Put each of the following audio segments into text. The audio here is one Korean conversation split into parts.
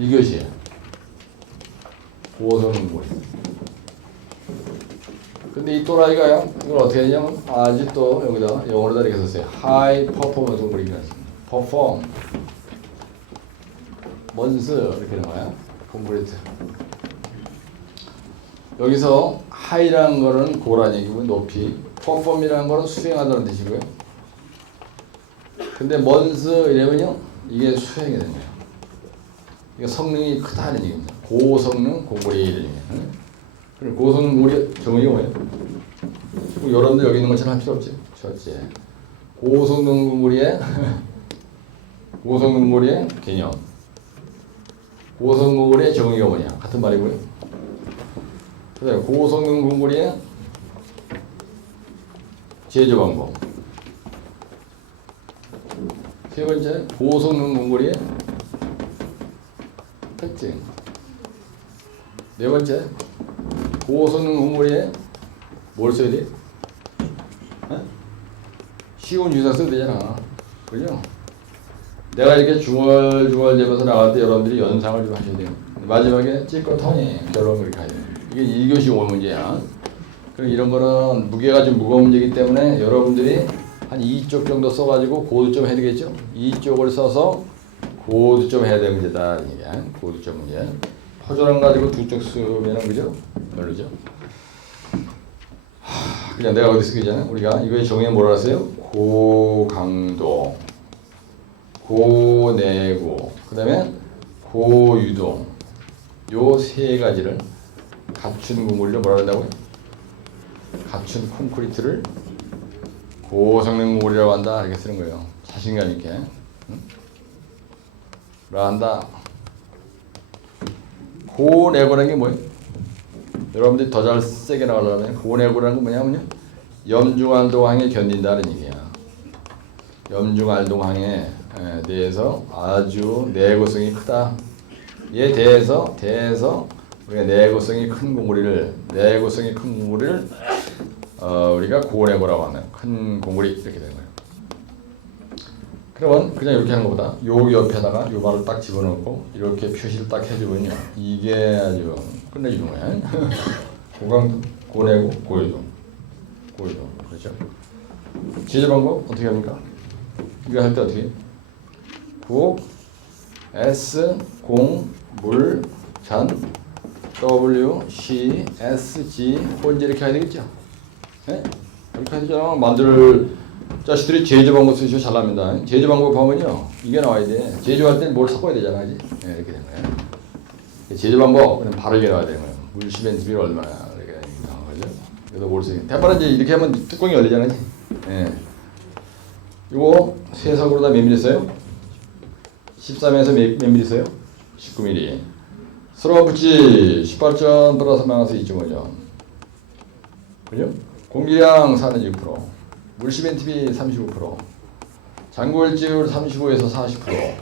1교시에 고성공고리 근데 이 또라이가요? 이걸 어떻게 했냐면 아직도 여기다 영어로다 이렇게 썼어요. 하이 퍼포먼스 공부리가 퍼폼 먼스 이렇게 거야 콘크리트 여기서 하이라는 거는 고란 얘기고 높이. 퍼폼이라는 거는 수행하다는 뜻이고요. 근데 먼스 이러면요. 이게 수행이 거예요 이게 성능이 크다는 얘기입니다. 고성능 얘기예요. 그럼 고성능 공고리 정의가 뭐예요? 그럼 여러분들 여기 있는 것처럼 할 필요 없지. 첫째 고성능 공고리의 고성능 공고리의 개념. 고성능 공고리의 정의가 뭐냐? 같은 말이고요? 그다음에 고성능 공고리의 제조 방법. 세 번째 고성능 공고리의 특징 네 번째 고성능 공고리에 뭘 써야 돼? 어? 쉬운 유사 써야 되잖아 그죠? 내가 이렇게 중얼중얼 되면서 나갈 때 여러분들이 연상을 좀 하셔야 돼요 마지막에 찌꺼 터니 결론 그렇게 이게 1교시 5 문제야 그럼 이런 거는 무게가 좀 무거운 문제이기 때문에 여러분들이 한 2쪽 정도 써가지고 고도점 해야 되겠죠? 2쪽을 써서 고도점 해야 되는 문제다 이 얘기야 고도점 문제 허전한 가지고 두쪽 쓰면은 그죠? 별로죠? 하, 그냥 내가 어디 쓰기잖아 우리가 이거의 정의는 뭐라 했어요? 고강도 고내고 그 다음에 고유동 요 세 가지를 갖춘 구물을 뭐라 한다고요? 갖춘 콘크리트를 고성능 구물이라고 한다 이렇게 쓰는 거예요 자신감 있게 응? 라 한다 고내고라는 게 뭐예요? 여러분들이 더 잘 세게 나가려면 고내고라는 건 뭐냐면요 염중알동항에 견딘다는 얘기야 염중알동항에 에 대해서 아주 내구성이 크다 얘에 대해서 대해서 우리가 내구성이 큰 공구리를 내구성이 큰 공구리를 어, 우리가 고내고라고 하는 큰 공구리 이렇게 되는 거예요. 그러면 그냥 이렇게 하는 것보다 요 옆에다가 요 말을 딱 집어넣고 이렇게 표시를 딱 해주면요 이게 아주 끝내주는 거야. 고강 고내고 고유동 고유동 그렇죠. 제재 방법 어떻게 합니까? 이거 할 때 어떻게? 구 S 공물 잔 W C S G 혼재 이렇게 해야 되겠죠? 네? 이렇게 하죠. 만들 자식들이 제조 방법 쓰시고 잘납니다. 제조 방법 하면요 이게 나와야 돼. 제조할 때는 뭘 섞어야 되잖아, 지 네, 이렇게 되는 거예요. 제조 방법 그냥 바르게 나와야 되는 거예요. 물시벤 TV를 얼마나 이렇게 나온 거죠? 그래서 뭘 쓰기? 대파는 이제 이렇게 하면 뚜껑이 열리잖아요. 예. 요거 세석으로 다몇 미리 써요? 13에서 몇, 몇 미리 써요? 19mm. 스로어 붙이 18점 플러스 마이너스 2.5점. 그죠? 공기량 4.6%. 물시벤 TV 35%. 장골지율 35에서 40%.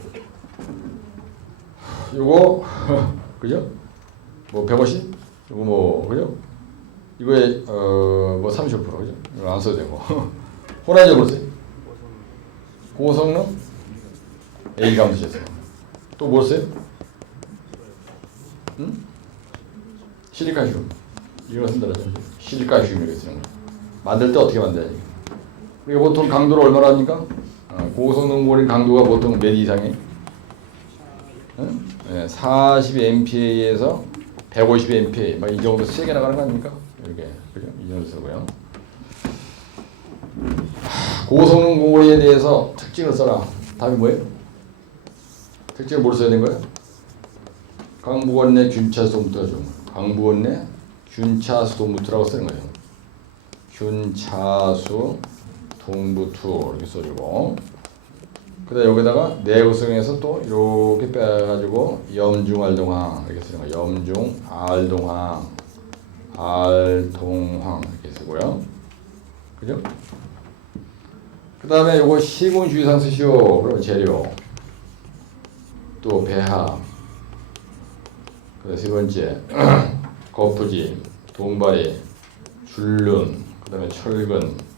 요거 그죠? 뭐 150? 요거 뭐 그죠? 이거에 어뭐 35% 그죠? 이거 안 써도 되고. 호라이저 보세요. 고성능 A 감수셨어요. 또뭐 써요? 응? 시리카슘. 이거 쓴다라죠. 시리카슘 이렇게 쓰는 거. 만들 때 어떻게 만들어 우리가 보통 강도를 얼마나 합니까? 어, 고성능 몰인 강도가 보통 몇? 네, 40MPa에서 150MPa 막 이 정도 세게 나가는 거 아닙니까? 이렇게 그죠? 이 정도 쓰고요. 고성능 공고리에 대해서 특징을 써라. 답이 뭐예요? 특징을 뭘 써야 되는 거예요? 강부원 내 균차수동부터가 좀 강부원 내 균차수동부터라고 쓰는 거예요. 균차수 동부 투 이렇게 써주고 그다음 여기다가 내구성에서 또 이렇게 빼가지고 염중알동항 이렇게 쓰는 거예요. 염중알동항 알동항 이렇게 쓰고요. 그죠? 그 다음에 요거 시군 주의사항 쓰시오. 그러면 재료. 또 배합. 그세 번째 거푸지, 동바리, 줄눈, 그 다음에 철근.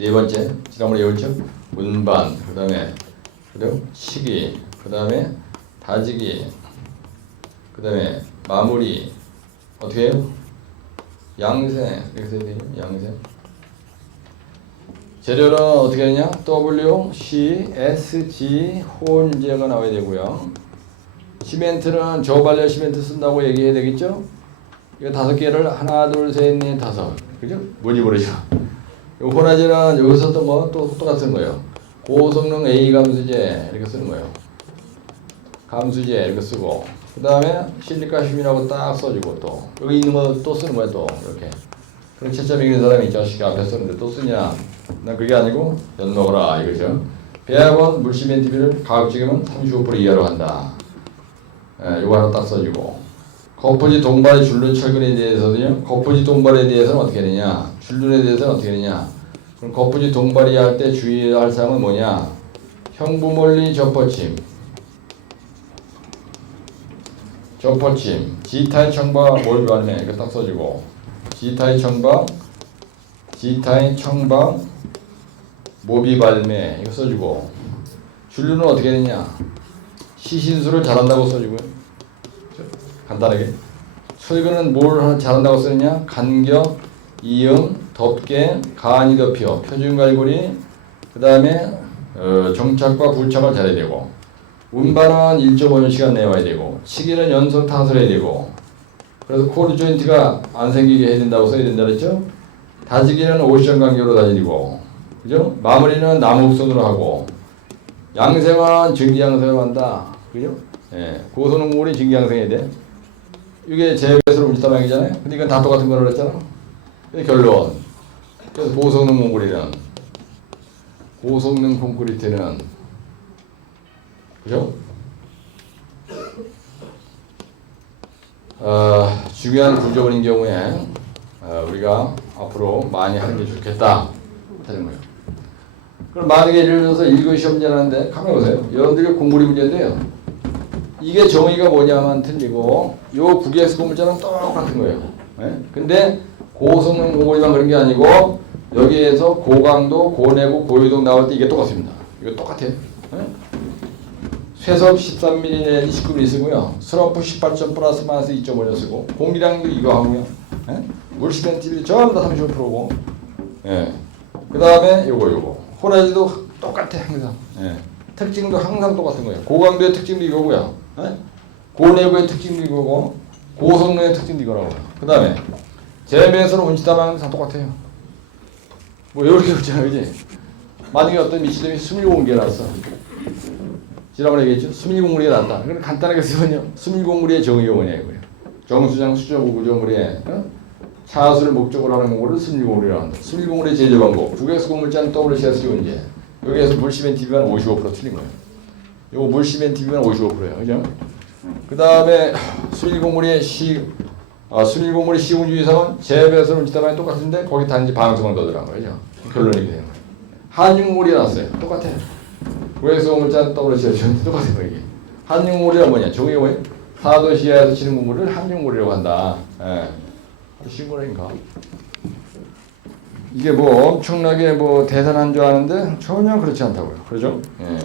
네 번째 지난번에 외웠죠? 운반. 그 다음에 그리고 시기. 그 다음에 다지기. 그 다음에 마무리 어떻게 해요? 양생 이렇게 써야 되죠? 양생 재료는 어떻게 되냐? W, C, S, G 혼재가 나와야 되고요. 시멘트는 저발열 시멘트 쓴다고 얘기해야 되겠죠? 이거 다섯 개를 하나, 둘, 셋, 넷, 다섯. 그죠? 뭔지 모르죠? 요 혼화제는 여기서 썼던 거또 똑같은 거예요. 고성능 A 감수제 이렇게 쓰는 거예요. 감수제 이렇게 쓰고 그 다음에 실리카슘이라고 딱 써주고 또 여기 있는 거 또 쓰는 거야 또 이렇게. 그럼 채점 이기는 사람이 이 자식이 앞에 썼는데 또 쓰냐. 난 그게 아니고 연 먹어라 이거죠. 배합원 물시멘티비를 가급적이면 35% 이하로 한다. 예, 요거 하나 딱 써주고 거푸지 동발의 줄눈 철근에 대해서는요 거푸지 동발에 대해서는 어떻게 되냐? 줄눈에 대해서는 어떻게 되냐? 그럼 거푸지 동발이 할 때 주의할 사항은 뭐냐? 형부몰리 접버침. 접버침. 지타의 청박 몰발매 이거 딱 써주고. 지타의 청박 지타의 청박 모비발매. 이거 써주고. 줄눈은 어떻게 되냐? 시신수를 잘한다고 써주고요 간단하게. 철근은 뭘 잘한다고 쓰느냐? 간격 이음 덮개 가안이 덮여. 표준갈고리 그 다음에 어, 정착과 부착을 잘해야 되고 운반은 1.5년시간 내와야 되고 치기는 연속 탓을 해야 되고 그래서 코드 조인트가 안 생기게 해야 된다고 써야 된다 그랬죠? 다지기는 오션 간격으로 다지고 그죠? 마무리는 나무 곡선으로 하고 양생은 증기양생을 한다. 그죠? 예 고소농물이 증기양생해야 돼 이게 제배수로 물타방이잖아요 근데 이건 다 똑같은 그랬잖아 근데 결론 그래서 고성능 몽골이는 고성능 콘크리트는 그죠? 어, 중요한 구조원인 경우에 어, 우리가 앞으로 많이 하는 게 좋겠다 하는 거예요. 그럼 만약에 예를 들어서 1급 시험지라는데 가만 보세요. 여러분들이 공부리 문제인데요. 이게 정의가 뭐냐만 틀리고 요 국외에서 공문자는 똑같은 거예요. 예? 근데 고성능 공고리만 그런 게 아니고 여기에서 고강도, 고내고, 고유동 나올 때 이게 똑같습니다. 이거 똑같아요. 예? 쇠석 13mm 내지 19mm 쓰고요. 스럼프 18점 플러스 마이너스 2.5를 쓰고 공기량도 이거 하고요. 예? 물시멘트 전부 다 35%고 예. 그 다음에 요거 요거 호라지도 똑같아 항상 예. 특징도 항상 똑같은 거예요. 고강도의 특징도 이거고요. 예? 고내부의 특징도 이거고 고성능의 특징도 이거라고요. 그 다음에 재배에서는 운치다방 다 똑같아요. 뭐 이렇게 그렇잖아요, 그지? 만약에 어떤 미치점이 27개 났어. 지난번에 얘기했죠? 수밀공물이 난다. 그럼 간단하게 쓰면요. 수밀공물의 정의가 뭐냐 이거예요. 정수장 수저구 구조물에 어? 차수를 목적으로 하는 공물을 수밀공물이라고 한다. 수밀공물의 제조 방법. 국외수 공물자는 WCS 문제. 여기에서 물시멘 TV만 55% 틀린 거예요. 요거 물시멘 TV만 55%예요. 그죠? 그 다음에 수밀공물의 시, 아, 수밀공물의 시공주의상은 재배에서 문지다만 똑같은데 거기 단지 방송을 더더라고요. 그죠? 결론이 되는 거예요. 한육물이 났어요. 똑같아요. 외에서 물자는 WCS 똑같은 거예요. 이게. 한육물이가 뭐냐? 종이 뭐예요? 사도시야에서 치는 공물을 한육물이라고 한다. 예. 거라니까. 이게 뭐 엄청나게 뭐 대단한 줄 아는데 전혀 그렇지 않다고요. 그러죠? 예.